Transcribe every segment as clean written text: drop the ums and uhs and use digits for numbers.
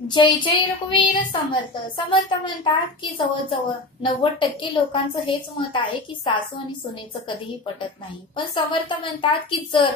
जय जय रघुवीर समर्थ समर्थ म्हणतात की जवळजवळ 90% लोकांचं हेच मत आहे की सासू आणि सुनेचं कधीही पटत नाही। पण समर्थ म्हणतात की जर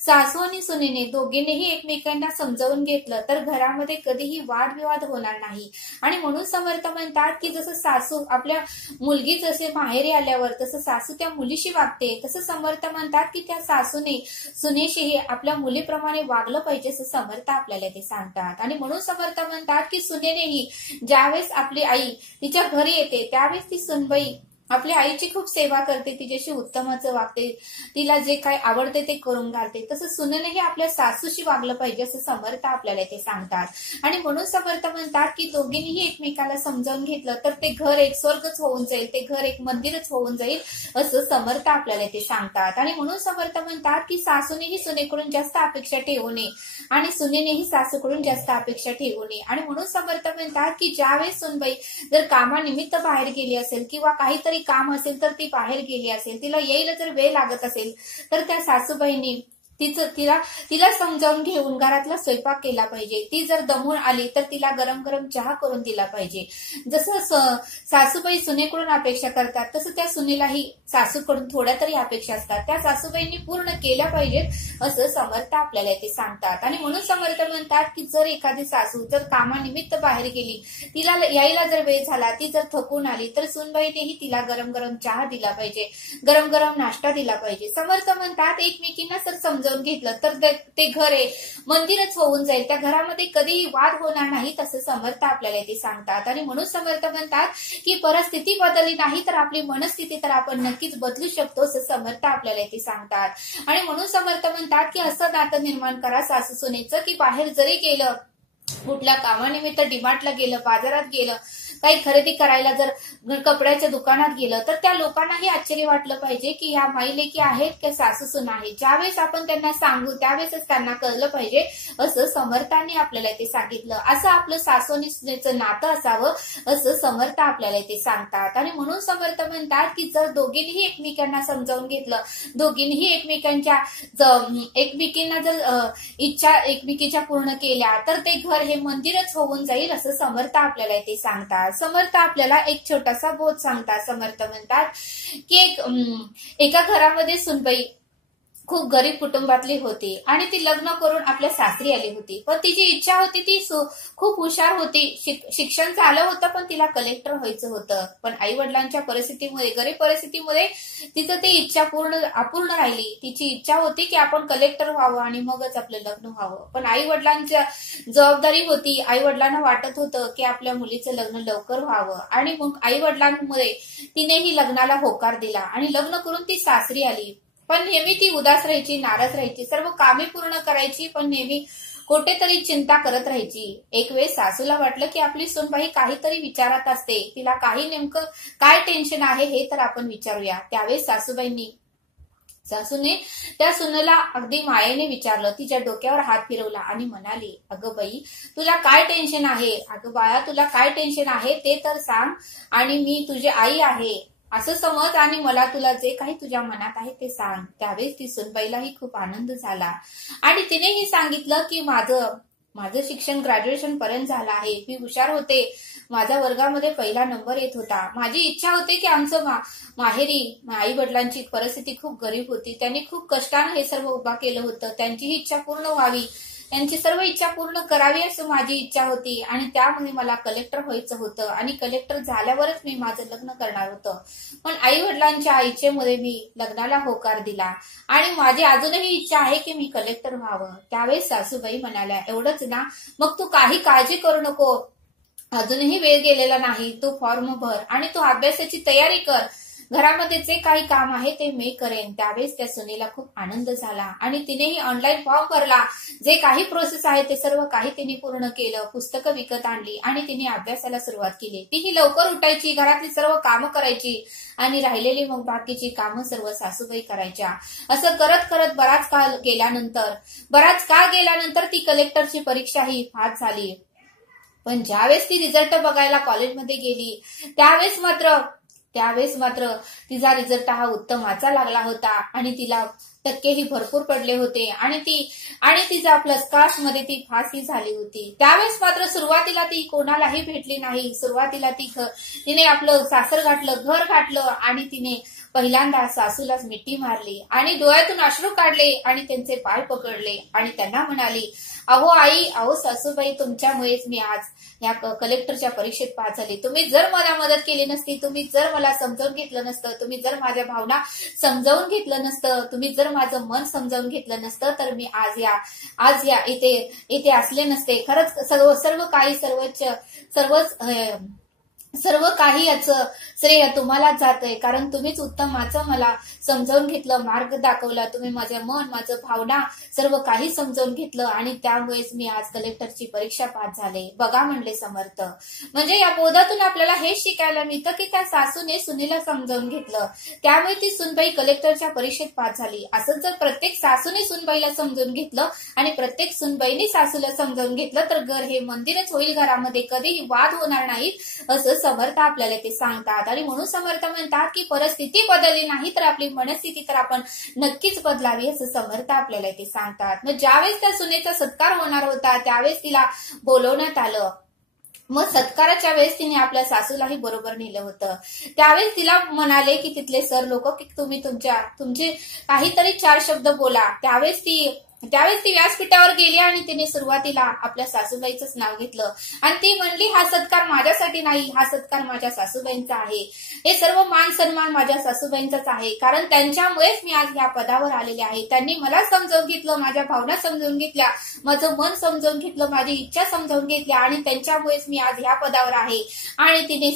सासू आणि सुनेने दोघींनीही एकमेकांना समजावून घेतलं तर घरामध्ये कधीही वादविवाद होणार नाही। आणि म्हणून समर्थ म्हणतात की जसं सासू आपल्या मुलगी जसे माहेरी आल्यावर तसं सासू त्या मुलीशी वागते, तसं समर्थ म्हणतात की त्या सासूने सुनेशीही आपल्या मुलीप्रमाणे वागलं पाहिजे असं समर्थ आपल्याला ते सांगतात। आणि म्हणून समर्थ म्हणतात की सुनेनेही ज्यावेळेस आपली आई तिच्या घरी येते त्यावेळेस ती सुनबाई आपल्या आईची खूप सेवा करते, तिच्याशी उत्तमाचं वागते, तिला जे काय आवडते ते करून घालते, तसं सुनेनेही आपल्या सासूशी वागलं पाहिजे असं समर्थ आपल्याला ते सांगतात। आणि म्हणून समर्थ म्हणतात की दोघींनीही एकमेकाला समजावून घेतलं तर ते घर एक स्वर्गच होऊन जाईल, ते घर एक मंदिरच होऊन जाईल असं समर्थ आपल्याला ते सांगतात। आणि म्हणून समर्थ म्हणतात की सासूनेही सुनेकडून जास्त अपेक्षा ठेवू नये आणि सुनेनेही सासूकडून जास्त अपेक्षा ठेवू नये। आणि म्हणून समर्थ म्हणतात की ज्यावेळेस सुनबाई जर कामानिमित्त बाहेर गेली असेल किंवा काहीतरी काम असेल तर ती बाहेर गेली असेल, तिला यायला जर वेळ लागत असेल तर त्या सासूबाईंनी तिला समजावून घेऊन घरातला स्वयंपाक केला पाहिजे। ती जर दमून आली तर तिला गरम गरम चहा करून दिला पाहिजे। जसं सासूबाई सुनेकडून अपेक्षा करतात तसं त्या सुनेलाही सासूकडून थोड्या तरी अपेक्षा असतात, त्या सासूबाईंनी पूर्ण केल्या पाहिजेत असं समर्थ आपल्याला ते सांगतात। आणि म्हणून समर्थ म्हणतात की जर एखादी सासू जर कामानिमित्त बाहेर गेली, तिला यायला जर वेळ झाला, ती जर थकून आली तर सुनबाईनेही तिला गरम गरम चहा दिला पाहिजे, गरम गरम नाश्ता दिला पाहिजे। समर्थ म्हणतात एकमेकींना जर समजावून घेतलं तर ते घर आहे मंदिरच होऊन जाईल, त्या घरामध्ये कधीही वाद होणार नाही असं समर्थ आपल्याला ते सांगतात। आणि म्हणून समर्थ म्हणतात की परिस्थिती बदलली नाही तर आपली मनस्थिती तर आपण नक्कीच बदलू शकतो असं समर्थ आपल्याला ते सांगतात। आणि म्हणून समर्थ म्हणतात की असं नातं निर्माण करा सासू सुनेचं की बाहेर जरी गेलं, कुठल्या कामानिमित्त डिमार्टला गेलं, बाजारात गेलं, काही खरेदी करायला जर कपड्याच्या दुकानात गेलं तर त्या लोकांनाही आश्चर्य वाटलं पाहिजे की या माईलेकी आहेत की सासू सून आहेत। ज्यावेळेस आपण त्यांना सांगू त्यावेळेसच त्यांना कळलं पाहिजे असं समर्थांनी आपल्याला ते सांगितलं। असं आपलं सासू आणि सुनेचं नातं असावं असं समर्थ आपल्याला ते सांगतात। आणि म्हणून समर्थ म्हणतात की जर दोघींनीही एकमेकांना समजावून घेतलं, दोघींनीही एकमेकींना जर इच्छा एकमेकीच्या पूर्ण केल्या तर ते घर हे मंदिरच होऊन जाईल असं समर्थ आपल्याला ते सांगतात। समर्थ आपल्याला एक छोटासा बोध सांगतात। समर्थ म्हणतात की एका घरामध्ये सुनबाई खूप गरीब कुटुंबातली होती आणि ती लग्न करून आपल्या सासरी आली होती, पण तिची इच्छा होती, ती खूप हुशार होती, शिक्षण झालं होतं पण तिला कलेक्टर व्हायचं होतं। पण आई वडिलांच्या परिस्थितीमुळे, गरीब परिस्थितीमुळे तिचं ती इच्छा अपूर्ण राहिली। तिची इच्छा होती की आपण कलेक्टर व्हावं आणि मगच आपलं लग्न व्हावं, पण आई वडिलांच्या जबाबदारी होती, आई वडिलांना वाटत होतं की आपल्या मुलीचं लग्न लवकर व्हावं आणि मग आई वडिलांमुळे तिनेही लग्नाला होकार दिला आणि लग्न करून ती सासरी आली। पण नेहमी ती उदास राहायची, नाराज राहायची, सर्व कामे पूर्ण करायची पण नेहमी कुठेतरी चिंता करत राहायची। एक वेळ सासूला वाटलं की आपली सूनबाई काहीतरी विचारात असते, तिला काही नेमकं काय टेन्शन आहे हे तर आपण विचारूया। त्यावेळेस सासूने त्या सुनेला अगदी मायेने विचारलं, तिच्या डोक्यावर हात फिरवला आणि म्हणाली, अगं बाई तुला काय टेन्शन आहे, अगं बाळा तुला काय टेन्शन आहे ते तर सांग आणि मी तुझी आई आहे असं समज आणि मला तुला जे काही तुझ्या मनात आहे ते सांग। त्यावेळेस ती सुनबाईलाही खूप आनंद झाला आणि तिनेही सांगितलं की माझं शिक्षण ग्रॅज्युएशन पर्यंत झालं आहे, मी हुशार होते, माझ्या वर्गामध्ये पहिला नंबर येत होता, माझी इच्छा होती की आमचं माहेरी आई वडिलांची परिस्थिती खूप गरीब होती, त्यांनी खूप कष्टाने हे सर्व उभा केलं होतं, त्यांची इच्छा पूर्ण व्हावी, त्यांची सर्व इच्छा पूर्ण करावी असं माझी इच्छा होती आणि त्यामुळे मला कलेक्टर व्हायचं होतं आणि कलेक्टर झाल्यावरच मी माझं लग्न करणार होतं। पण आई वडिलांच्या इच्छेमुळे मी लग्नाला होकार दिला आणि माझी अजूनही इच्छा आहे की मी कलेक्टर व्हावं। त्यावेळेस सासूबाई म्हणाल्या, एवढंच ना, मग तू काही काळजी करू नको, अजूनही वेळ गेलेला नाही, तू फॉर्म भर आणि तू अभ्यासाची तयारी कर, घरामध्ये जे काही काम आहे ते मी करेन। त्यावेळेस त्या सुनेला खूप आनंद झाला आणि तिनेही ऑनलाईन फॉर्म भरला, जे काही प्रोसेस आहे ते सर्व काही तिने पूर्ण केलं, पुस्तकं विकत आणली आणि तिने अभ्यासाला सुरुवात केली। तीही लवकर उठायची, घरातली सर्व कामं करायची आणि राहिलेली मग बाकीची कामं सर्व सासूबाई करायच्या। असं करत करत बराच काळ गेल्यानंतर ती कलेक्टरची परीक्षाही पास झाली। पण ज्यावेळेस ती रिझल्ट बघायला कॉलेजमध्ये गेली त्यावेळेस मात्र तिचा रिझल्ट हा उत्तमाचा लागला होता आणि तिला टक्केही भरपूर पडले होते आणि तिचा प्लस कास्ट मध्ये ती फाशी झाली होती। त्यावेळेस मात्र सुरुवातीला ती कोणालाही भेटली नाही। सुरुवातीला तिने आपलं सासर गाठलं, घर गाठलं आणि तिने पहिल्यांदा सासूलाच मिठी मारली आणि डोळ्यातून अश्रू काढले आणि त्यांचे पाय पकडले आणि त्यांना म्हणाली, अहो आई, अहो सासूबाई, तुमच्यामुळेच मी आज या कलेक्टरच्या परीक्षेत पास झाली। तुम्ही जर मला मदत केली नसती, तुम्ही जर मला समजावून घेतलं नसतं, तुम्ही जर माझ्या भावना समजावून घेतलं नसतं, तुम्ही जर माझं मन समजावून घेतलं नसतं, तर मी आज या इथे असले नसते। खरंच सर्व काही याचं श्रेय तुम्हालाच जातंय, कारण तुम्हीच उत्तमाचं मला समजावून घेतलं, मार्ग दाखवला, तुम्ही माझं मन, माझं भावना सर्व काही समजावून घेतलं आणि त्यामुळेच मी आज कलेक्टरची परीक्षा पास झाले। बघा म्हणले समर्थ, म्हणजे या बोधातून आपल्याला हे शिकायला मिळतं की त्या सासूने सुनेला समजावून घेतलं, त्यामुळे ती सुनबाई कलेक्टरच्या परीक्षेत पास झाली। असं जर प्रत्येक सासूने सुनबाईला समजावून घेतलं आणि प्रत्येक सुनबाईने सासूला समजावून घेतलं तर घर हे मंदिरच होईल, घरामध्ये कधीही वाद होणार नाही, असं समर्थ आपल्याला ते सांगतात। आणि म्हणून समर्थ म्हणतात की परिस्थिती बदलली नाही तर आपली मनस्थिती तर आपण नक्कीच बदलावी, असं समर्थ आपल्याला ते सांगतात। मग ज्यावेळेस त्या सुनेचा सत्कार होणार होता त्यावेळेस तिला बोलवण्यात आलं। मग सत्काराच्या वेळेस तिने आपल्या सासूलाही बरोबर नेलं होतं। त्यावेळेस तिला म्हणाले की तिथले सर लोक की तुम्ही तुमचे काहीतरी 4 शब्द बोला। त्यावेळेस ती व्यासपीठावर गेली आणि तिने सुरुवातीला आपल्या सासूबाईचंच नाव घेतलं आणि ती म्हणली, हा सत्कार माझ्यासाठी नाही, हा सत्कार माझ्या सासूबाईंचा आहे, हे सर्व मान सन्मान माझ्या सासूबाईंचाच आहे, कारण त्यांच्यामुळेच मी आज या पदावर आलेले आहे। त्यांनी मला समजावून घेतलं, माझ्या भावना समजावून घेतल्या, माझं मन समजावून घेतलं, माझी इच्छा समजावून घेतल्या आणि त्यांच्यामुळेच मी आज या पदावर आहे। आणि तिने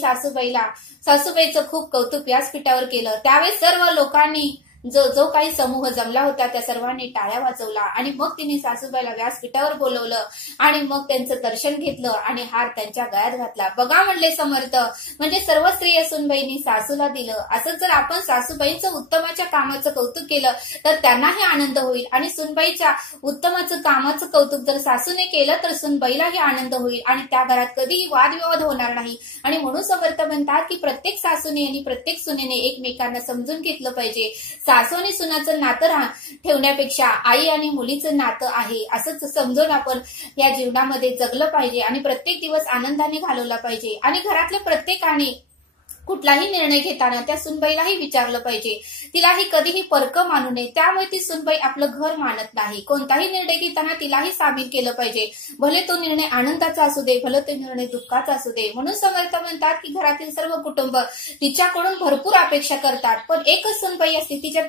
सासूबाईचं खूप कौतुक व्यासपीठावर केलं। त्यावेळेस सर्व लोकांनी जो काही समूह जमला होता त्या सर्वांनी टाळ्या वाजवला आणि मग तिने सासूबाईला व्यासपीठावर बोलवलं आणि मग त्यांचं दर्शन घेतलं आणि हार त्यांच्या गळ्यात घातला। बघा म्हणले समर्थ, म्हणजे सर्व स्त्रिय सुनबाईंनी सासूला दिलं। असं जर आपण सासूबाईंचं उत्तमाच्या कामाचं कौतुक केलं तर त्यांनाही आनंद होईल आणि सुनबाईच्या उत्तमाचं कामाचं कौतुक जर सासूने केलं तर सुनबाईलाही आनंद होईल आणि त्या घरात कधीही वादविवाद होणार नाही। आणि म्हणून समर्थ म्हणतात की प्रत्येक सासूने आणि प्रत्येक सुनेने एकमेकांना समजून घेतलं पाहिजे। सासू आणि सुनाचं नातं ठेवण्यापेक्षा आई आणि मुलीचं नातं आहे असंच समजून आपण या जीवनामध्ये जगलं पाहिजे आणि प्रत्येक दिवस आनंदाने घालवला पाहिजे। आणि घरातल्या प्रत्येकाने कुठलाही निर्णय घेताना त्या सुनबाईलाही विचारलं पाहिजे, तिलाही कधीही परक मानू नये। त्यामुळे ती सुनबाई आपलं घर मानत नाही। कोणताही निर्णय घेताना तिलाही सामील केलं पाहिजे, भले तो निर्णय आनंदाचा असू दे, भले तो निर्णय दुःखाचा असू दे। म्हणून समर्थ म्हणतात की घरातील सर्व कुटुंब तिच्याकडून भरपूर अपेक्षा करतात, पण एकच सुनबाई असते, तिच्यात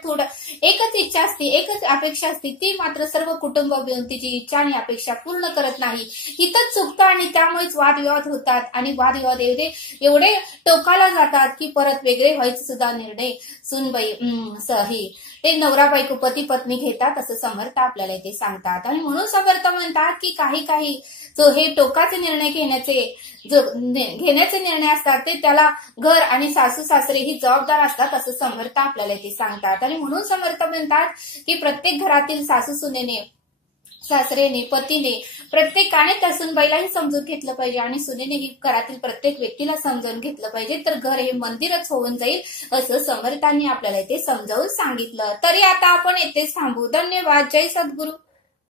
एकच इच्छा असते, एकच अपेक्षा असते, ती मात्र सर्व कुटुंब मिळून तिची इच्छा आणि अपेक्षा पूर्ण करत नाही। इथंच चुकतं आणि त्यामुळेच वादविवाद होतात आणि वादविवाद एवढे टोकाला जातात की परत वेगळे व्हायचे सुद्धा निर्णय सुनबाई ते नवरा बायको पती पत्नी घेतात, असं समर्थ आपल्याला इथे सांगतात। आणि म्हणून समर्थ म्हणतात की काही जो हे टोकाचे निर्णय घेण्याचे निर्णय असतात ते त्याला घर आणि सासू सासरे ही जबाबदार असतात, असं समर्थ आपल्याला इथे सांगतात। आणि म्हणून समर्थ म्हणतात की प्रत्येक घरातील सासू सुनेने, सासरेने, पतीने, प्रत्येकाने त्या सुनबाईलाही समजून घेतलं पाहिजे आणि सुनेनेही घरातील प्रत्येक व्यक्तीला समजावून घेतलं पाहिजे, तर घर हे मंदिरच होऊन जाईल, असं समर्थांनी आपल्याला इथे समजावून सांगितलं। तरी आता आपण येथेच थांबू। धन्यवाद। जय सद्गुरू।